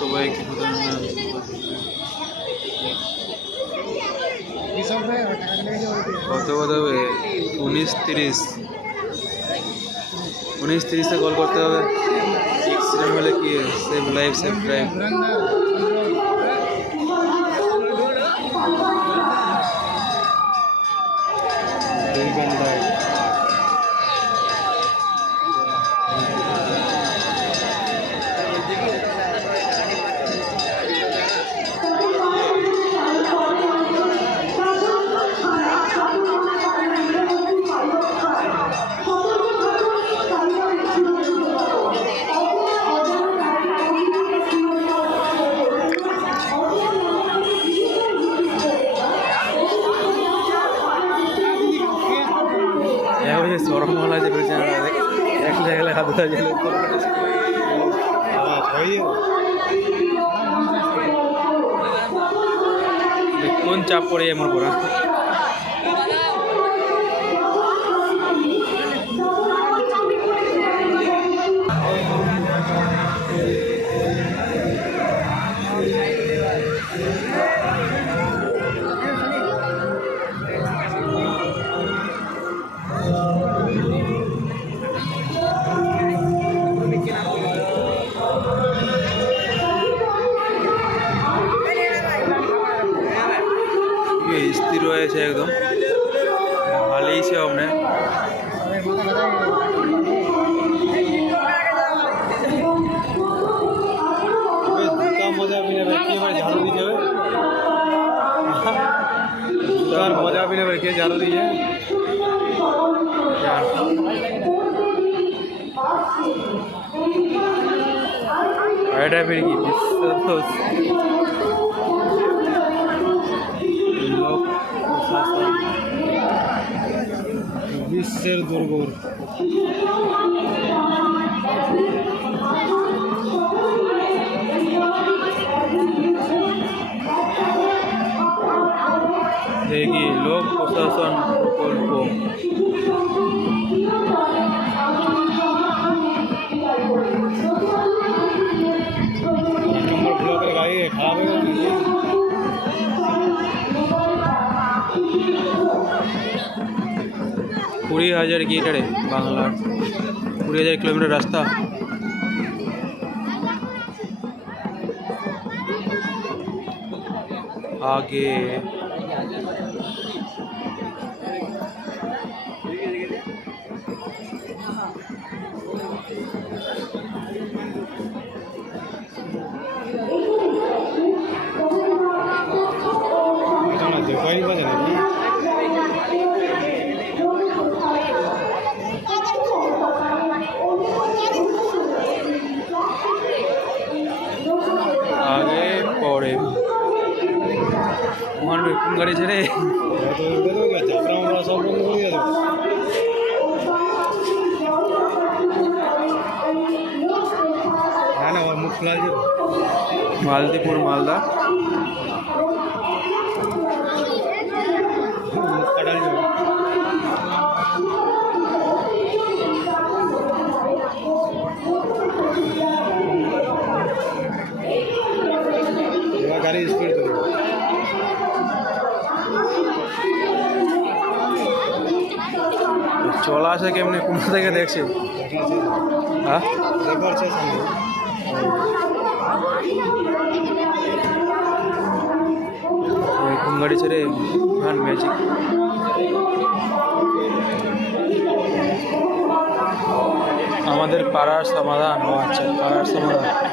সবাইকে কত কত হবে? 19:30 কল করতে হবে। অ্যাক্সিডেন্ট হলে কি সেভ লাইফ সেভ ড্রাইভ। সরম মহলা যে বলছে এক জায়গায় হাত ধরে গেল কোন চাপ পড়ে আমার পড়া। स्थिर रहे एकदम भाई से हमने मजा भी झाड़ू दीजिए मजा भी नहीं झाड़ू दीजिए फिर की বিশ্বের দুর্গর দেখি লোক প্রশাসন প্রকল্প ব্লকের গাড়ি খারাপ হয়ে গেছে 20,000 किलोमीटर है बांग्ला 20,000 किलोमीटर रास्ता आगे गाड़ी छे मालदीपुर मालदा गाड़ी स्पीड চলা আছে কেমনে কোন থেকে দেখছি হ্যাঁ গাড়ি ছেড়ে এখন ম্যাজিক। আমাদের পাড়ার সমাধান, ও আচ্ছা পাড়ার সমাধান।